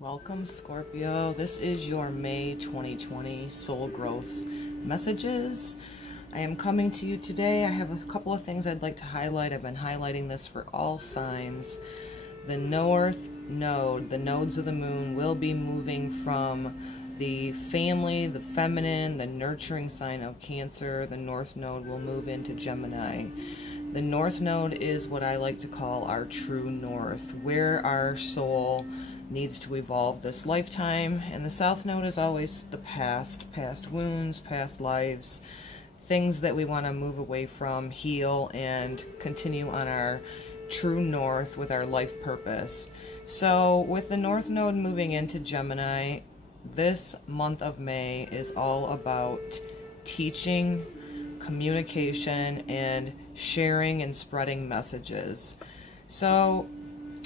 Welcome, Scorpio. This is your May 2020 soul growth messages. I am coming to you today. I have a couple of things I'd like to highlight. I've been highlighting this for all signs. The North Node, the nodes of the moon, will be moving from the family, the feminine, the nurturing sign of Cancer. The North Node will move into Gemini. The North Node is what I like to call our true north, where our soul needs to evolve this lifetime. And the South Node is always the past wounds, past lives, things that we want to move away from, heal, and continue on our true north with our life purpose. So with the North Node moving into Gemini, this month of May is all about teaching, communication, and sharing and spreading messages. So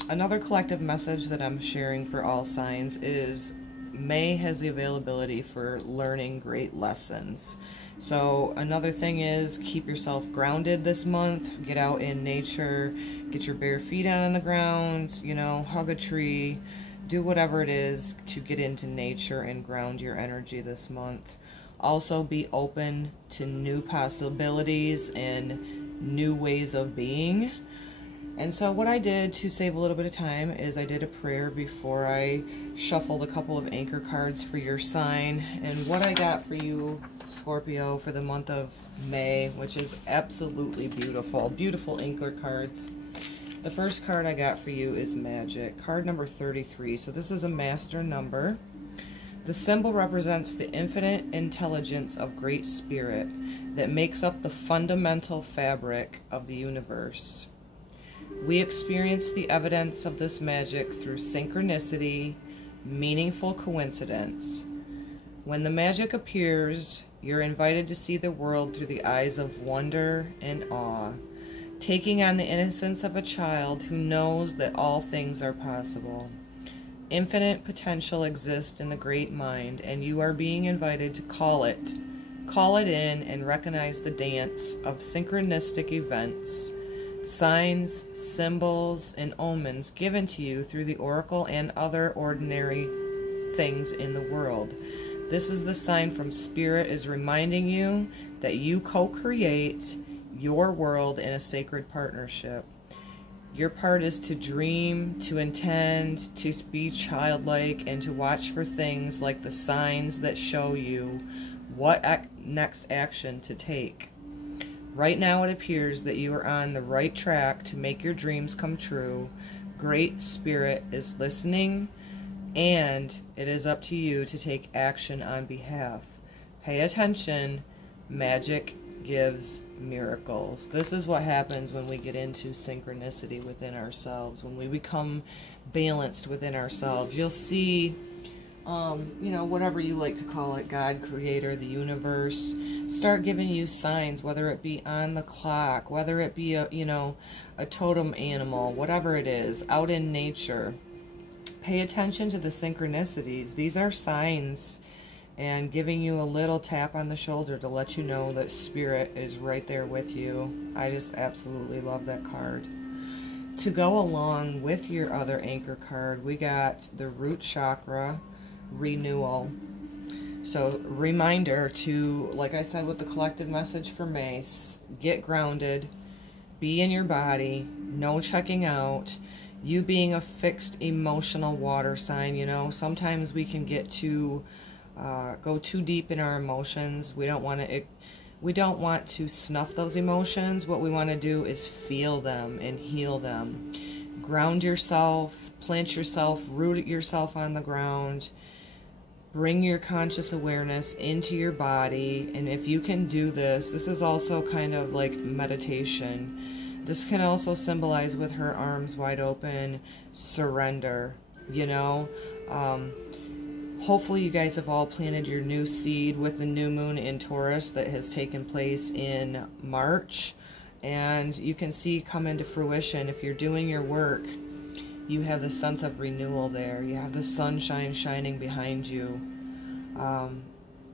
another collective message that I'm sharing for all signs is May has the availability for learning great lessons. So another thing is keep yourself grounded this month. Get out in nature, get your bare feet out on the ground, you know, hug a tree, do whatever it is to get into nature and ground your energy this month. Also be open to new possibilities and new ways of being. And so what I did to save a little bit of time is I did a prayer before I shuffled a couple of anchor cards for your sign. And what I got for you, Scorpio, for the month of May, which is absolutely beautiful. Beautiful anchor cards. The first card I got for you is Magic, card number 33. So this is a master number. The symbol represents the infinite intelligence of Great Spirit that makes up the fundamental fabric of the universe. We experience the evidence of this magic through synchronicity, meaningful coincidence. When the magic appears, you're invited to see the world through the eyes of wonder and awe, taking on the innocence of a child who knows that all things are possible. Infinite potential exists in the great mind, and you are being invited to call it in, and recognize the dance of synchronistic events, signs, symbols, and omens given to you through the oracle and other ordinary things in the world. This is the sign from Spirit is reminding you that you co-create your world in a sacred partnership. Your part is to dream, to intend, to be childlike, and to watch for things like the signs that show you what next action to take. Right now it appears that you are on the right track to make your dreams come true. Great Spirit is listening, and it is up to you to take action on behalf. Pay attention. Magic gives miracles. This is what happens when we get into synchronicity within ourselves, when we become balanced within ourselves. You'll see you know, whatever you like to call it, God, Creator, the universe, start giving you signs, whether it be on the clock, whether it be a, you know, a totem animal, whatever it is, out in nature. Pay attention to the synchronicities. These are signs and giving you a little tap on the shoulder to let you know that Spirit is right there with you. I just absolutely love that card. To go along with your other anchor card, we got the root chakra renewal. So reminder to, like I said with the collective message for May, get grounded, be in your body, no checking out. You being a fixed emotional water sign, you know, sometimes we can get too go too deep in our emotions. We don't want to snuff those emotions. What we want to do is feel them and heal them. Ground yourself, plant yourself, root yourself on the ground. Bring your conscious awareness into your body. And if you can do this, this is also kind of like meditation. This can also symbolize, with her arms wide open, surrender, you know. Hopefully you guys have all planted your new seed with the new moon in Taurus that has taken place in March. And you can see come into fruition. If you're doing your work, you have the sense of renewal there. You have the sunshine shining behind you.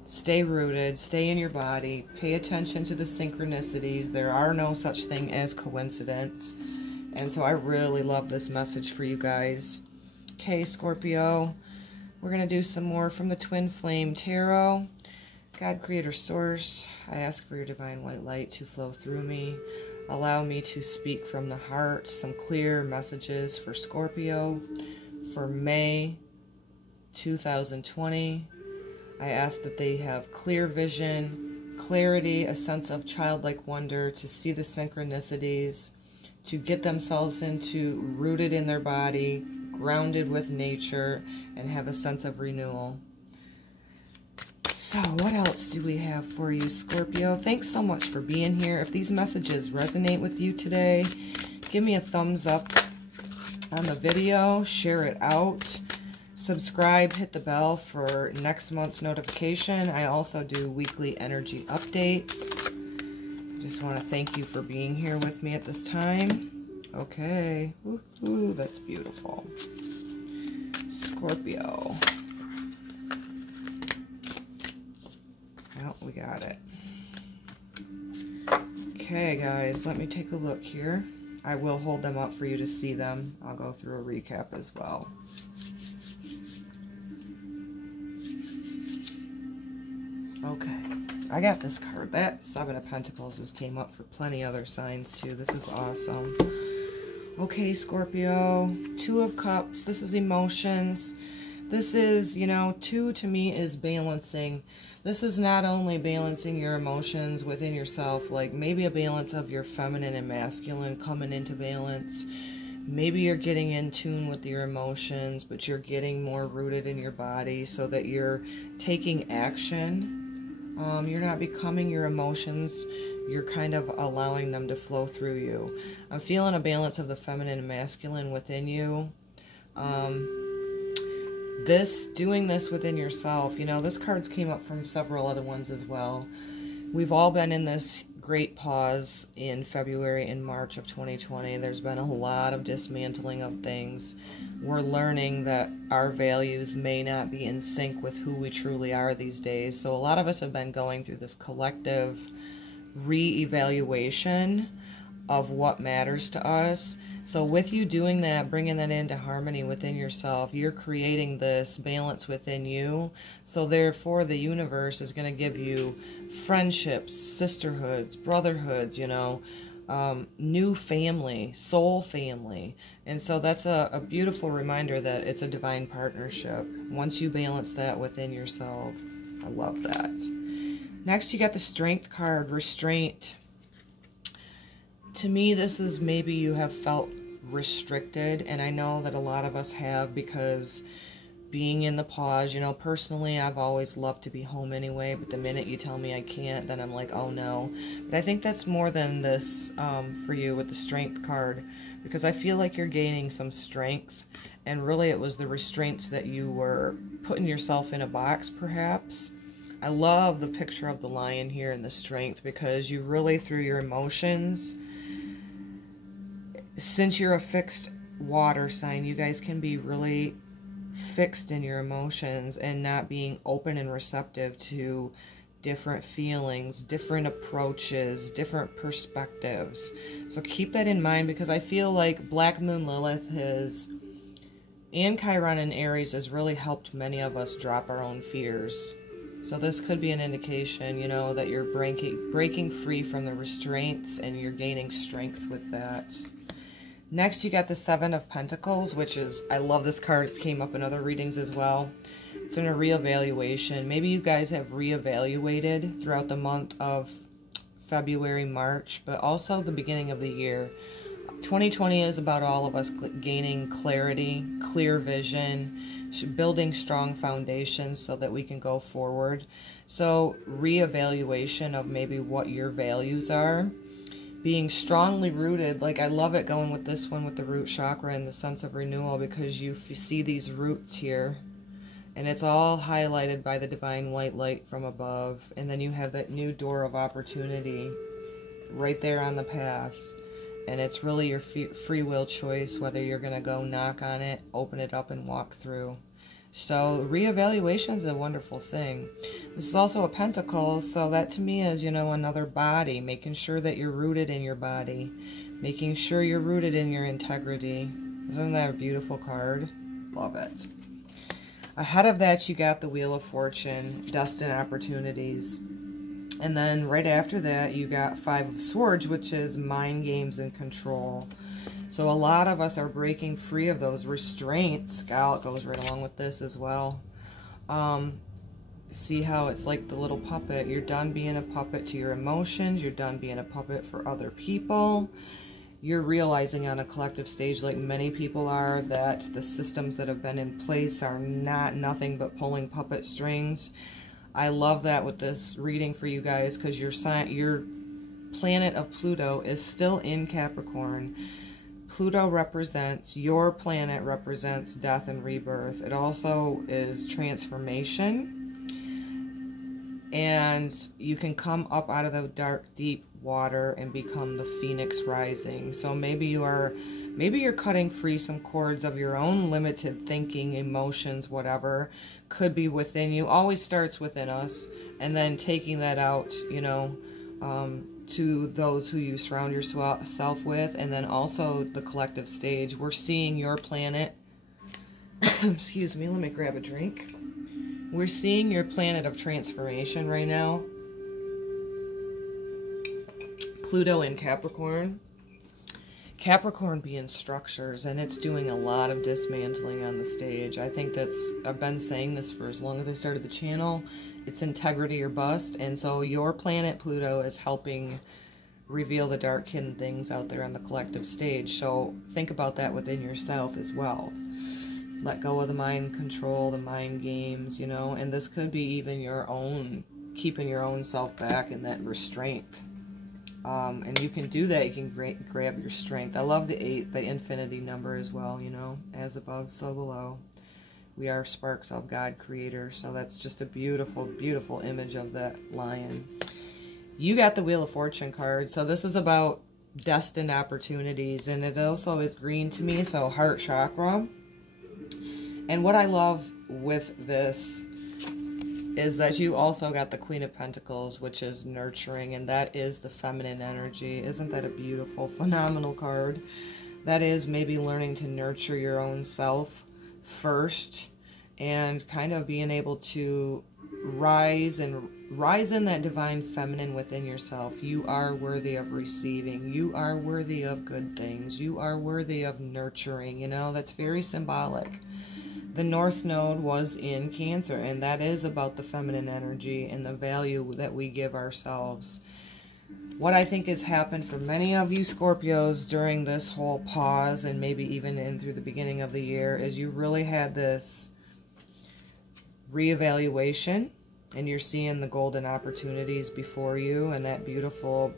Stay rooted, stay in your body, pay attention to the synchronicities. There are no such thing as coincidence. And so I really love this message for you guys. Okay, Scorpio, we're going to do some more from the Twin Flame Tarot. God, Creator, Source, I ask for your divine white light to flow through me. Allow me to speak from the heart some clear messages for Scorpio for May 2020. I ask that they have clear vision, clarity, a sense of childlike wonder, to see the synchronicities, to get themselves into rooted in their body, grounded with nature, and have a sense of renewal. So what else do we have for you, Scorpio? Thanks so much for being here. If these messages resonate with you today, give me a thumbs up on the video, share it out, subscribe, hit the bell for next month's notification. I also do weekly energy updates. Just want to thank you for being here with me at this time. Okay. Ooh, that's beautiful. Scorpio. Well, we got it. Okay, guys, let me take a look here. I will hold them up for you to see them. I'll go through a recap as well. Okay, I got this card. That Seven of Pentacles just came up for plenty other signs too. This is awesome. Okay, Scorpio, Two of Cups. This is emotions. This is, you know, two to me is balancing. This is not only balancing your emotions within yourself, like maybe a balance of your feminine and masculine coming into balance. Maybe you're getting in tune with your emotions, but you're getting more rooted in your body so that you're taking action. You're not becoming your emotions. You're kind of allowing them to flow through you. I'm feeling a balance of the feminine and masculine within you. Doing this within yourself, you know, this cards came up from several other ones as well. We've all been in this great pause in February and March of 2020. There's been a lot of dismantling of things. We're learning that our values may not be in sync with who we truly are these days. So a lot of us have been going through this collective re-evaluation of what matters to us. So with you doing that, bringing that into harmony within yourself, you're creating this balance within you. So therefore, the universe is going to give you friendships, sisterhoods, brotherhoods, you know, new family, soul family. And so that's a beautiful reminder that it's a divine partnership. Once you balance that within yourself, I love that. Next, you got the Strength card, Restraint. To me, this is maybe you have felt restricted, and I know that a lot of us have, because being in the pause, you know, personally, I've always loved to be home anyway, but the minute you tell me I can't, then I'm like, oh no. But I think that's more than this for you with the Strength card, because I feel like you're gaining some strength, and really it was the restraints that you were putting yourself in a box, perhaps. I love the picture of the lion here and the strength, because you really, through your emotions, since you're a fixed water sign, you guys can be really fixed in your emotions and not being open and receptive to different feelings, different approaches, different perspectives. So keep that in mind, because I feel like Black Moon Lilith and Chiron in Aries has really helped many of us drop our own fears. So this could be an indication, you know, that you're breaking free from the restraints and you're gaining strength with that. Next, you got the Seven of Pentacles, which is, I love this card. It came up in other readings as well. It's in a reevaluation. Maybe you guys have reevaluated throughout the month of February, March, but also the beginning of the year. 2020 is about all of us gaining clarity, clear vision, building strong foundations so that we can go forward. So reevaluation of maybe what your values are. Being strongly rooted, like I love it going with this one with the root chakra and the sense of renewal, because you see these roots here and it's all highlighted by the divine white light from above, and then you have that new door of opportunity right there on the path, and it's really your free will choice whether you're going to go knock on it, open it up, and walk through. So reevaluation is a wonderful thing. This is also a pentacle, so that to me is, you know, another body, making sure that you're rooted in your body, making sure you're rooted in your integrity. Isn't that a beautiful card? Love it. Ahead of that, you got the Wheel of Fortune, destined opportunities. And then right after that, you got Five of Swords, which is mind games and control. So a lot of us are breaking free of those restraints. It goes right along with this as well. See how it's like the little puppet. You're done being a puppet to your emotions. You're done being a puppet for other people. You're realizing on a collective stage, like many people are, that the systems that have been in place are nothing but pulling puppet strings. I love that with this reading for you guys, because your planet of Pluto is still in Capricorn. Pluto represents, your planet represents death and rebirth. It also is transformation. And you can come up out of the dark, deep water and become the phoenix rising. So maybe you're cutting free some cords of your own limited thinking, emotions, whatever could be within you. Always starts within us, and then taking that out, you know, to those who you surround yourself with, and then also the collective stage. We're seeing your planet. Excuse me, let me grab a drink. We're seeing your planet of transformation right now. Pluto in Capricorn. Capricorn being structures, and it's doing a lot of dismantling on the stage. I think I've been saying this for as long as I started the channel. It's integrity or bust, and so your planet Pluto is helping reveal the dark hidden things out there on the collective stage. So think about that within yourself as well. Let go of the mind control, the mind games, you know, and this could be even your own, keeping your own self back in that restraint. And you can do that. You can grab your strength. I love the 8, the infinity number as well, you know, as above, so below. We are sparks of God creator. So that's just a beautiful, beautiful image of that lion. You got the Wheel of Fortune card. So this is about destined opportunities, and it also is green to me, so heart chakra. And what I love with this is that you also got the Queen of Pentacles, which is nurturing, and that is the feminine energy. Isn't that a beautiful, phenomenal card? That is maybe learning to nurture your own self first, and kind of being able to rise in that divine feminine within yourself. You are worthy of receiving. You are worthy of good things. You are worthy of nurturing. You know, that's very symbolic. The North Node was in Cancer, and that is about the feminine energy and the value that we give ourselves. What I think has happened for many of you Scorpios during this whole pause, and maybe even in through the beginning of the year, is you really had this reevaluation, and you're seeing the golden opportunities before you, and that beautiful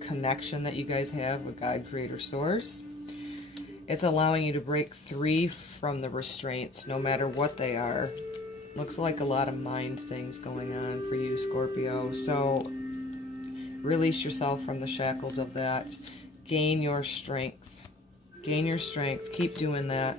connection that you guys have with God, Creator, Source. It's allowing you to break free from the restraints, no matter what they are. Looks like a lot of mind things going on for you, Scorpio. So release yourself from the shackles of that. Gain your strength. Gain your strength. Keep doing that.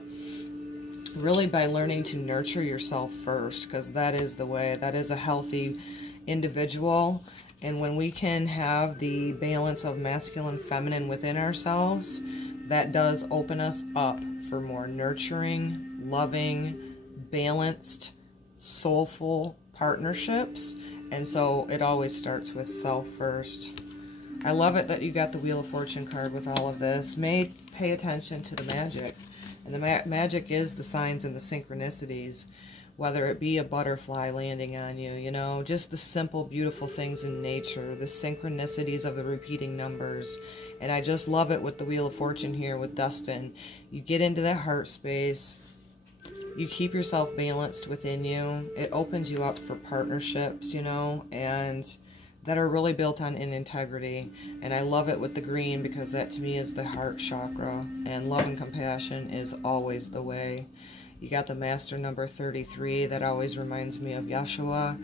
Really by learning to nurture yourself first, because that is the way. That is a healthy individual. And when we can have the balance of masculine and feminine within ourselves, that does open us up for more nurturing, loving, balanced, soulful partnerships. And so it always starts with self first. I love it that you got the Wheel of Fortune card with all of this. Pay attention to the magic. And the magic is the signs and the synchronicities. Whether it be a butterfly landing on you, you know, just the simple, beautiful things in nature, the synchronicities of the repeating numbers. And I just love it with the Wheel of Fortune here with Dustin. You get into that heart space. You keep yourself balanced within you. It opens you up for partnerships, you know, and that are really built on integrity. And I love it with the green, because that to me is the heart chakra. And love and compassion is always the way. You got the master number 33. That always reminds me of Yeshua.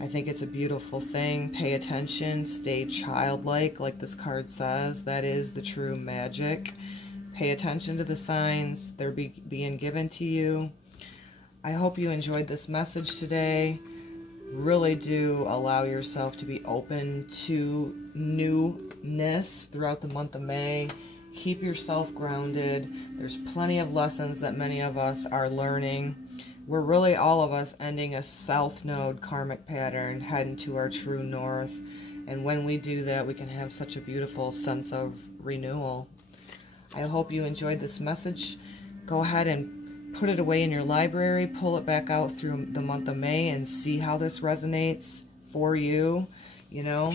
I think it's a beautiful thing. Pay attention. Stay childlike, like this card says. That is the true magic. Pay attention to the signs. They're being given to you. I hope you enjoyed this message today. Really do allow yourself to be open to newness throughout the month of May. Keep yourself grounded. There's plenty of lessons that many of us are learning. We're really, all of us, ending a south node karmic pattern, heading to our true north. And when we do that, we can have such a beautiful sense of renewal. I hope you enjoyed this message. Go ahead and put it away in your library. Pull it back out through the month of May and see how this resonates for you. You know,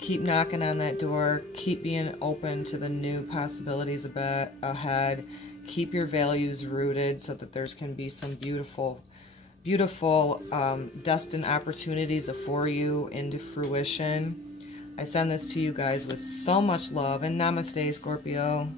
keep knocking on that door. Keep being open to the new possibilities ahead. Keep your values rooted so that there can be some beautiful destined opportunities for you into fruition. I send this to you guys with so much love, and namaste, Scorpio.